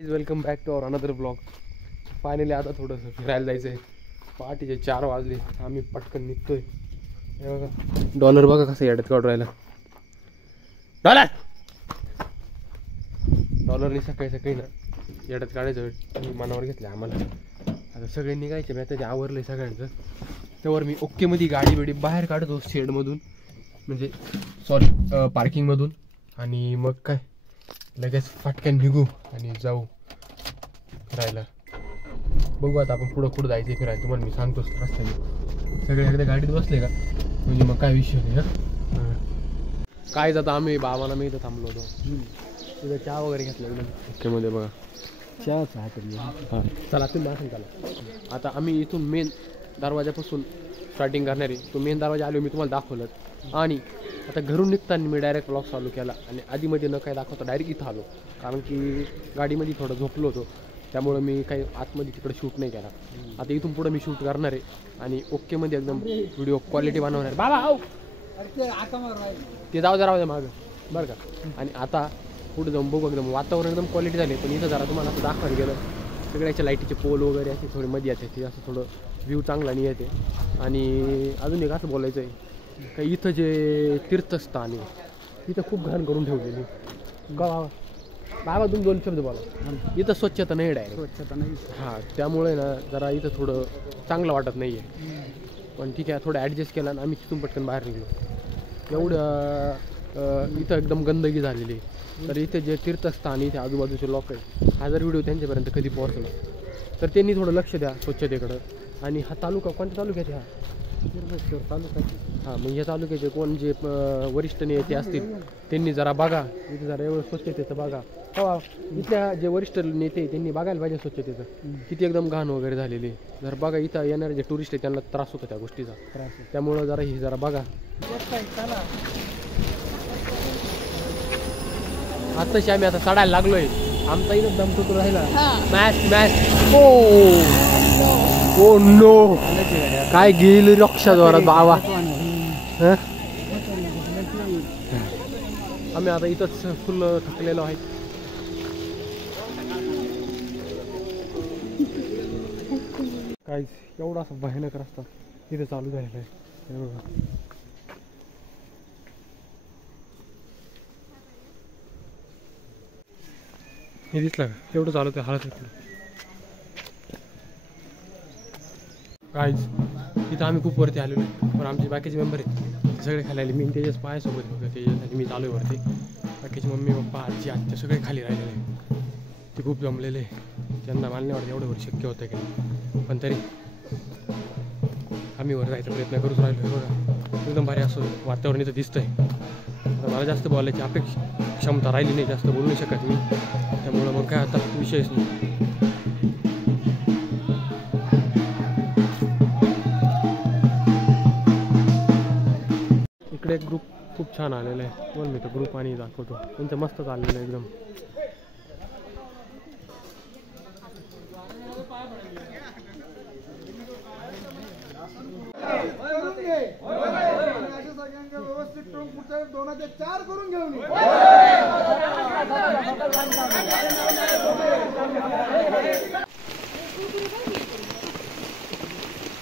Welcome back to our another blog. Finally आता थोडंसं फिरायला जायचं आहे. पहाटेचे 4 वाजले. आम्ही पटकन निघतोय. हे बघा डॉलर बघा कसं येड्यात काढून राहिला. डॉलरने सकाळी सकाळी ना येड्यात काढायचं मनावर घेतलं आम्हाला. आता सगळे निघायचे मी आता आवरलं आहे सगळ्यांचं. त्यावर मी ओकेमध्ये गाडी बिडी बाहेर काढतो शेडमधून, म्हणजे सॉरी पार्किंगमधून. आणि मग काय लगेच फाटक्यान निघू आणि जाऊ फिरायला. बघू आता आपण पुढं जायचं फिरायला. तुम्हाला मी सांगतोच रस्त्याने. सगळे एकदा गाडीत बसले का म्हणजे मग काय विषय नाही. काय जातं आम्ही बाबांना मी इथं थांबलो होतो. तिथं चहा वगैरे घेतला एकदम ओकेमध्ये बघा. चहाच हां चला तुम्ही असं चला. आता आम्ही इथून मेन दरवाजापासून स्टार्टिंग करणार आहे. तो मेन दरवाजा आलो मी तुम्हाला दाखवलं. आणि आता घरून निघताना मी डायरेक्ट ब्लॉग चालू केला आणि आधीमध्ये न काय दाखवता डायरेक्ट इथं आलो. कारण की गाडीमध्ये थोडं झोपलो होतो, त्यामुळं मी काही आतमध्ये तिकडे शूट नाही केला. आता इथून पुढं मी शूट करणार आहे आणि ओकेमध्ये एकदम व्हिडिओ क्वालिटी बनवणार आहे. बाबा हो ते जाऊ द्या मागं बरं का. आणि आता पुढे जाऊन बघू एकदम वातावरण एकदम क्वालिटी झाली. पण इथं जरा तुम्हाला असं दाखवायला गेलं सगळ्याच्या लाईटीचे पोल वगैरे असे थोडे मध्ये येते. ते असं थोडं व्ह्यू चांगला नाही येते. आणि अजून एक असं बोलायचं आहे का इथं जे तीर्थस्थान आहे इथं खूप घाण करून ठेवलेली. बाबा तुम्ही 2 शब्द बोला. इथं स्वच्छता नाही डायरेक्ट. स्वच्छता नाही हां, त्यामुळे ना जरा इथं थोडं चांगलं वाटत नाही आहे. पण ठीक आहे थोडं ॲडजस्ट केला आणि आम्ही तिथून पटकन बाहेर निघलो. एवढं इथं एकदम गंदगी झालेली आहे. तर इथे जे तीर्थस्थान इथे आजूबाजूचे लोक आहेत हा जर व्हिडिओ त्यांच्यापर्यंत कधी पोहोचला तर त्यांनी थोडं लक्ष द्या स्वच्छतेकडं. आणि हा तालुका कोणत्या तालुक्यात हा तालुका हां, मग या तालुक्याचे कोण जे वरिष्ठ नेते असतील त्यांनी जरा बघा इथे जरा एवढं स्वच्छतेचं बघा. हो इथल्या जे वरिष्ठ नेते त्यांनी बघायला पाहिजे स्वच्छतेचं किती एकदम घाण वगैरे झालेली. जर बघा इथं येणारे जे टुरिस्ट आहेत त्यांना त्रास होतो त्या गोष्टीचा. त्यामुळं जरा ही जरा बघा. आत्ताशी आम्ही आता चढायला लागलोय. आमचा इथं दम तुटून राहिला. मॅच ओ नो काय गेली रक्षा जोरात बाबा. आम्ही आता इथंच फुल थकलेलो आहे. काय एवढा असं भयानक रस्ता इथे चालू झालेला आहे. हे दिसलं का एवढं चालू आहे हालत. काहीच इथं आम्ही खूप वरती आलेलो आहे. पण आमचे बाकीचे मेंबर आहेत सगळे खाली आले. मी त्याच्याच पायासोबत बघा त्याच्यासाठी मी चालू आहे वरती. बाकीचे मम्मी पप्पा आजी आत्या सगळे खाली राहिलेले आहे. ते खूप जमलेले आहे. त्यांना मानण्यावर एवढं वर शक्य होतं की पण तरी आम्ही वर जायचा प्रयत्न करूच राहिलो आहे. बघा एकदम भारी असं वातावरण इथं दिसतं आहे. मला जास्त बोलायची क्षमता राहिली नाही, जास्त बोलू नाही शकत मी. त्यामुळं मग काय आता विषयच नाही. इकडे एक ग्रुप खूप छान आलेला आहे. बोल मी तो ग्रुप आणि दाखवतो. त्यांचं मस्त चाललेलं आहे एकदम.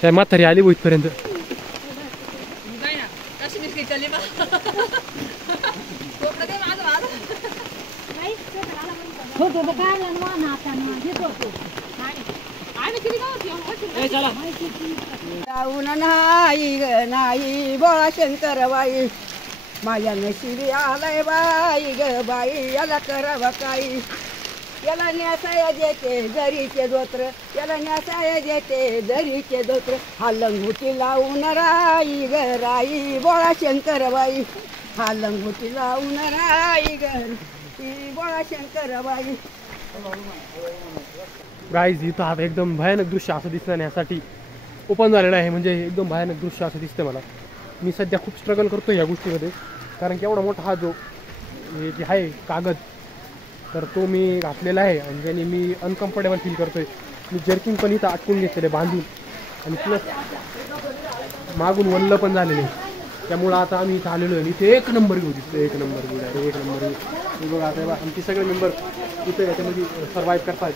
काय म्हातारी आली बघ इथपर्यंत. नाही बोळा शंकर बाई माझ्या नशिबी आलाय बाई ग बाई याला करावं काही. याला न्यासाया देते दरीचे दोत्र, याला न्यासाया देते दरीचे दोत्र. हा लंगुटी लावून राई ग राई बोळा शंकर बाई. हा लंगुटी लावून राई ग बोळा शंकर बाई. गाईज इथं आता एकदम भयानक दृश्य असं दिसणं यासाठी ओपन झालेलं आहे. म्हणजे एकदम भयानक दृश्य असं दिसतं मला. मी सध्या खूप स्ट्रगल करतो या गोष्टीमध्ये. कारण की एवढा मोठा हा जो जे आहे कागद तर तो मी घातलेला आहे आणि ज्याने मी अनकम्फर्टेबल फील करतोय. मी जर्किंग पण इथं अटकून घेतलेलं बांधून आणि प्लस मागून वल्ल पण झालेले. त्यामुळं आता आम्ही इथं आलेलो आहे आणि इथे एक नंबर घेऊ दिसतो, एक नंबर घेऊ अरे एक नंबर घेऊ बघा. आता आमचे सगळे मेंबर इथे याच्यामध्ये सर्वाईव्ह करतात.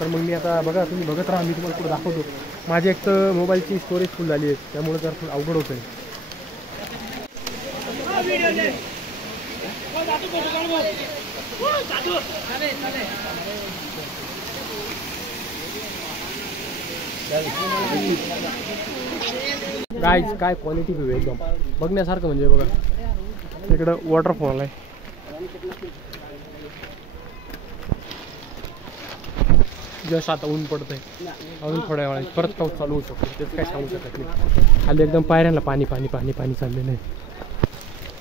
तर मग मी आता बघा तुम्ही बघत राहा, मी तुम्हाला पुढे दाखवतो. माझी एक तर मोबाईलची स्टोरेज फुल झाली आहे त्यामुळे जर थोडं अवघड होतं आहे. गाईज काय क्वालिटी व्ह्यू एकदम बघण्यासारखं म्हणजे बघा. इकडं वॉटरफॉल आहे, जस्ट आता ऊन पडतंय, अजून थोड्या वेळात परत पाऊस चालू होऊ शकतो, तेच काय सांगू शकत नाही. खाली एकदम पायऱ्यांना पाणी पाणी पाणी पाणी चाललेलं आहे.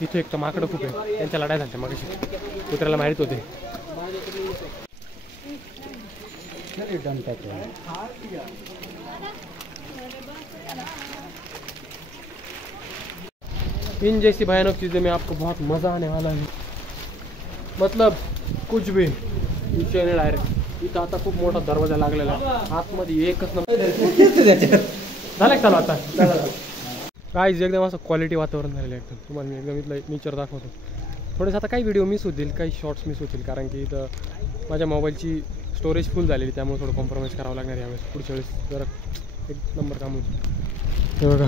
इथे एक तर माकडं खूप आहे, त्यांच्या लढाई झाल्या मागाशी, कुत्र्याला मारित होते. इन जैसी भयानक चीज़ें में आपको बहुत मज़ा आने वाला है. मतलब कुछ भी विषय नाही डायरेक्ट. इथं आता खूप मोठा दरवाजा लागलेला आहे, आतमध्ये एकच नंबर झालं चालू आता. गाईज एकदम असं क्वालिटी वातावरण झालेलं आहे एकदम. तुम्हाला मी एकदम इथलं नेचर दाखवतो. थोडेसे आता काही व्हिडिओ मिस होतील, काही शॉर्ट्स मिस होतील, कारण की इथं माझ्या मोबाईलची स्टोरेज फुल झालेली, त्यामुळे थोडं कॉम्प्रोमाइज करावं लागणार यावेळेस. पुढच्या वेळेस जरा एक नंबर काम होईल. हे बघा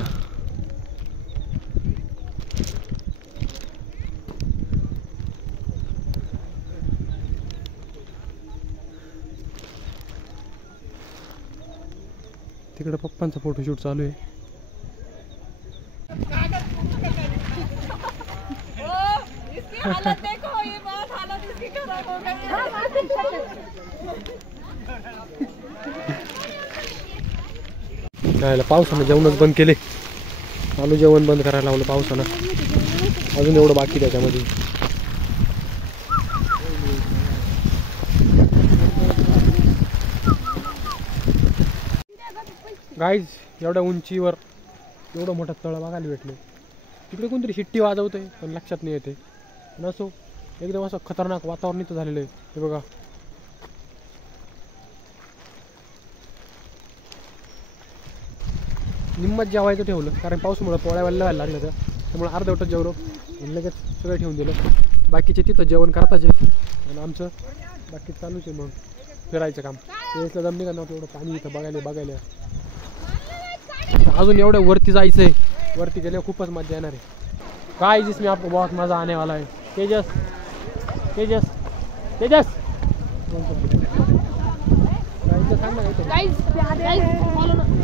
तिकडे पप्पांचा फोटोशूट चालू आहे. नाही पावसानं जेवणच बंद केले, चालू जेवण बंद करायला लावलं पावसानं. अजून एवढं बाकी त्याच्यामध्ये. गाईज एवढ्या उंचीवर एवढं मोठं तळ बघायला भेटले. तिकडे कोणतरी शिट्टी वाजवतंय पण लक्षात नाही येते. नसो एकदम असं खतरनाक वातावरण इथं झालेलं आहे. हे बघा निम्मत जेवायचं ठेवलं, कारण पाऊसमुळं पोळ्या व्हायला लागलं होतं, त्यामुळे अर्धवटच जेवलो लगेच सगळं ठेवून दिलं. बाकीचे तिथं जेवण करताच आहे आणि आमचं बाकी चालूच आहे. मग फिरायचं काम तेच जमणे का नव्हतं, एवढं पाणी इथं बघायला. अजून एवढं वरती जायचं आहे, वरती गेल्यावर खूपच मजा येणार आहे. काय जिसमें आपको बहुत मज़ा आने वाला है. तेजस तेजस तेजस सांग ना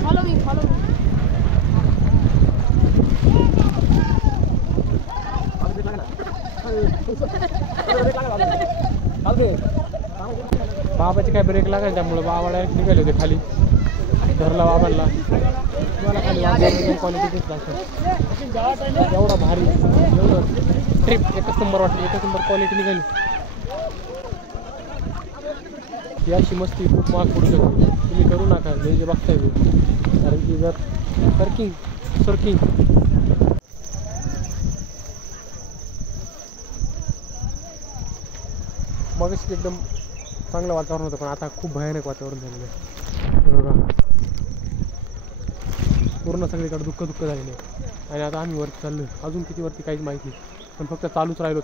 फॉलो मी. बाबाचे काय ब्रेक लागायचे त्यामुळे बाबा डायरेक्ट निघाले होते खाली, धरला बाबांना. मला खाली क्वालिटी एवढा भारी, एवढं ट्रिप एकच नंबर वाटली, एकच नंबर क्वालिटी निघाली. ही अशी मस्ती खूप महाग पडू शकते, तुम्ही करू नका जे बघताय मी, कारण की जर सर्किंग मगाशी एकदम चांगलं वातावरण होतं, पण आता खूप भयानक वातावरण झालेलं आहे. बघा पूर्ण सगळीकडे दुःख झालेलं आहे. आणि आता आम्ही वरती चाललो आहे, अजून किती वरती काहीच माहिती नाही, पण फक्त चालूच राहिलो.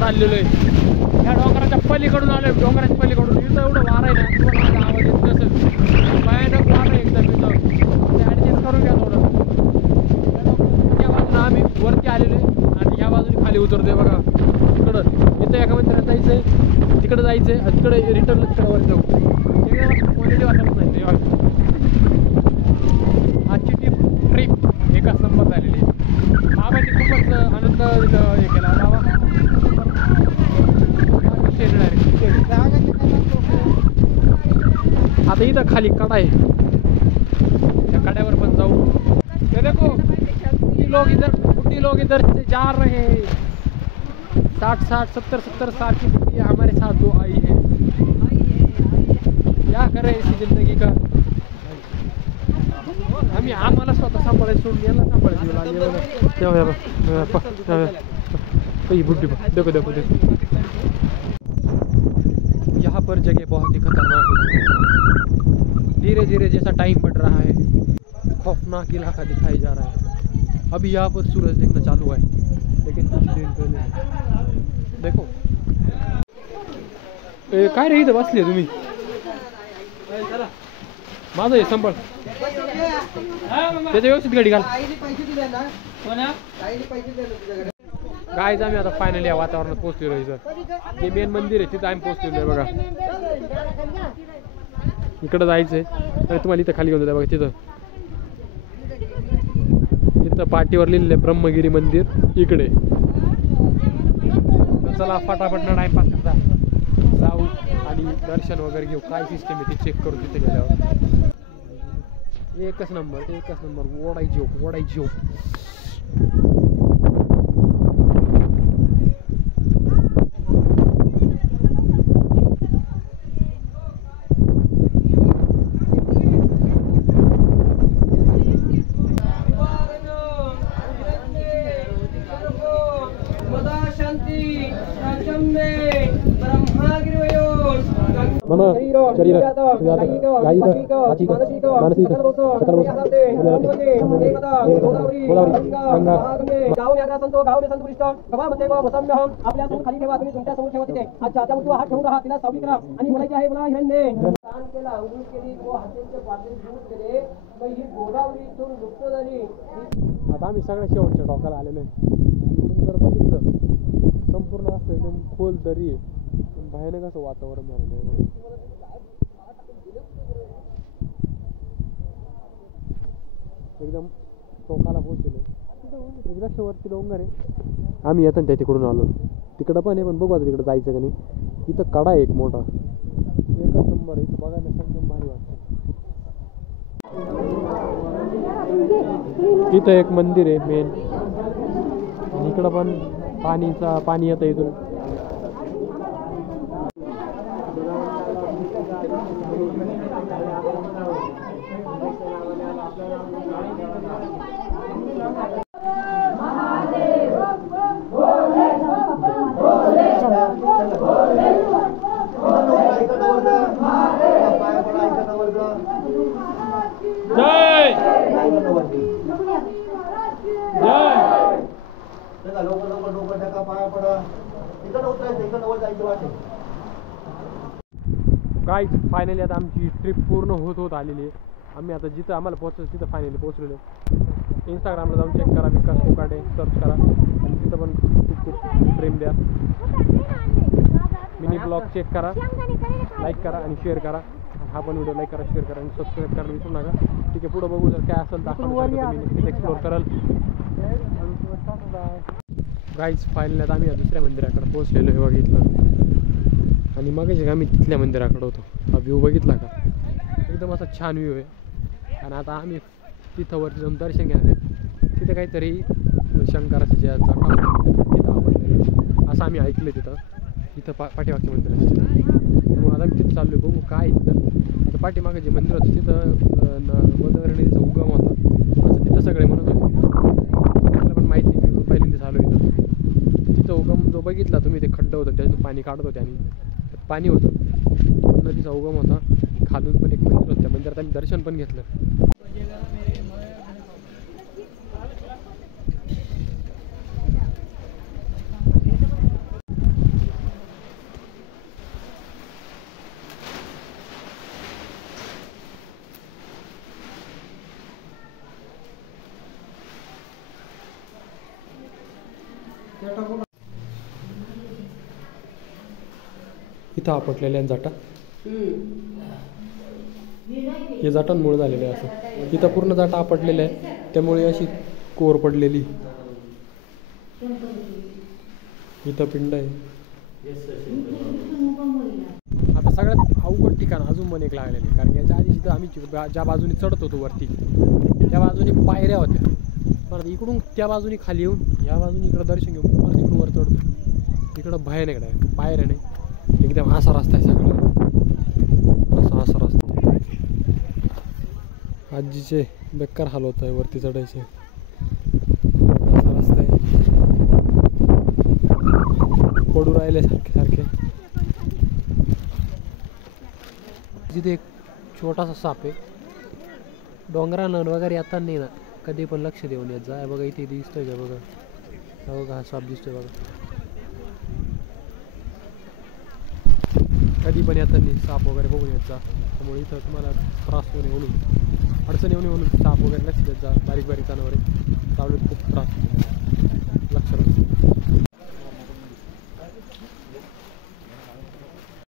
चाललेलो आहे ह्या डोंगराच्या पलीकडून आलोय, डोंगराच्या पलीकडून. इथं एवढं वार आहे ना, तुम्हाला आवाज येत नसेल, भयानक वार आहे एकदम इथं, ॲडजस्ट करून घ्या थोडं. या बाजूला आम्ही वरती आलेलो आहे आणि या बाजूने खाली उतरतोय. बघा तिकडं इथं एका मंदिरात जायचं आहे, तिकडं जायचं आहे, तिकडे रिटर्न तिकडे वर जाऊ. क्वालिटी वाटत नाही. आजची ट्रिप एकाच नंबर झालेली आहे. बाबांनी खूपच आनंद हे केला बाबा. आता इथं खाली कडा आहे, त्या कड्यावर पण जाऊ. देखो कुछ लोग इधर जा रहे हैं. 60-70 साल की बुढ़िया हमारे साथ दो आई है, क्या करे इसी जिंदगी का. आम्ही आम्हाला स्वतः सांभाळायला सोडून याला सांभाळायची वेळ आली बघा. बुढ़ी देखो देखो देखो. यहाँ पर जगह बहुत ही खतरनाक हो चुकी है. धीरे धीरे जैसा टाइम बढ़ रहा है खौफनाक इलाका दिखाई जा रहा है. अभी यहाँ पर सूरज देखना चालू हुआ है, लेकिन कुछ देर पहले देखो काय रे इथं बसले तुम्ही. माझं हे संभाळ त्याच्या व्यवस्थित गाडी घाल. गाईज आम्ही आता फायनली या वातावरणात पोहोचलेलो आहे. जे मेन मंदिर आहे तिथं आम्ही पोहोचलेलो आहे बघा. इकडं जायचंय आणि तुम्हाला इथं खाली घेऊन जाते बघा. तिथं पाटीवर लिहिलेलं ब्रह्मगिरी मंदिर इकडे. तर चला फटाफट ना टाइमपास करता जाऊ आणि दर्शन वगैरे घेऊ. काय सिस्टम आहे ते चेक करू तिथे गेल्यावर. एकच नंबर ओढायची हो. आता आम्ही सगळ्या शेवटच्या टोकाला आलेलो आहे. जर बघितलं संपूर्ण असं एकदम खोल दरी आहे, भयानक असं वातावरण झालेलं आहे. एकदम टोकाला पोहोचलेलो. एकदा शेवटची डोंगर आहे. आम्ही येताना त्या तिकडून आलो. तिकडं पण आहे, पण बघू आता तिकडं जायचं का नाही. इथं कडा आहे एक मोठा, एकच नंबर. इथं बघायला एकदम भारी वाटतं. इथं एक मंदिर आहे मेन. इकडं पण पाणी येतं इथून. गाईज फायनली आता आमची ट्रिप पूर्ण होत आलेली आहे. आम्ही आता जिथं आम्हाला पोहोचायचं तिथं फायनली पोहोचलेलो आहे. इंस्टाग्रामला जाऊन चेक करा, विकास कोकाटे सर्च करा आणि तिथं पण खूप प्रेम द्या. मिनी ब्लॉग चेक करा, लाईक करा आणि शेअर करा. हा पण व्हिडिओ लाईक करा, शेअर करा आणि सबस्क्राईब करायला विसरू नका. ठीक आहे, पुढं बघू जर काय असेल दाखवण्यासारखं तुम्ही नक्कीच एक्सप्लोर कराल. गाईज फायनली आता आम्ही दुसऱ्या मंदिराकडे पोहोचलेलो आहे बघितलं. आणि मग आम्ही तिथल्या मंदिराकडे होतो. हा व्ह्यू बघितला का, एकदम असा छान व्ह्यू आहे. आणि आता आम्ही तिथं वरती जाऊन दर्शन घेणार आहे. तिथं काहीतरी शंकराचं जे जटा तिथं आवडलेलं असं आम्ही ऐकलं. तिथं पाठीमागच्या मंदिराचं म्हणून आता आम्ही तिथं चाललो. बघू काय तिथं. आता पाठीमागं जे मंदिर होतं तिथं गोदावरी उगम होता असं तिथं सगळे म्हणत होते. आपल्याला पण माहीत नाही, मी पहिल्यांदा झालो इथं. तिथं उगम जो बघितला तुम्ही, ते खड्डं होतं त्यातून पाणी काढत होते आणि पाणी होतं. नदीचा उगम होता. खालून पण एक मंदिर होतं, त्या मंदिरात आम्ही दर्शन पण घेतलं. इथं आपटलेल्या जाटा, हे जाटांमुळे झालेलं आहे असं. इथं पूर्ण जाटा आपटलेल्या आहे, त्यामुळे अशी कोर पडलेली. इथं पिंड आहे. आता सगळ्यात अवघड ठिकाण अजून पण एक लागलेलं आहे. कारण याच्या आधी जिथं आम्ही ज्या बाजूने चढत होतो वरती, त्या बाजूने पायऱ्या होत्या. परत इकडून त्या बाजूने खाली येऊन या बाजूने इकडं दर्शन घेऊन परत इकडून वर चढतो. इकडं भयानक आहे, पायऱ्या नाही, एकदम असा रस्ता आहे सगळं, असा रस्ता. आजीचे बेकार हाल होत आहे वरती चढायचे, असा रस्ता आहे, पडू राहिले सारखे. तिथे एक छोटासा साप आहे, डोंगरानं वगैरे येताना नाही ना, कधी पण लक्ष देऊन येत जा. बघा इथे दिसतोय का, बघा हा साप दिसतोय बघा. कधी पण येताना साप वगैरे बघून येत जा, त्यामुळे इथं तुम्हाला त्रास होऊ नये म्हणून, अडचण येऊ नये म्हणून साप वगैरे लक्ष देत जा. बारीक जनावरे चावले खूप त्रास होतो, लक्षात.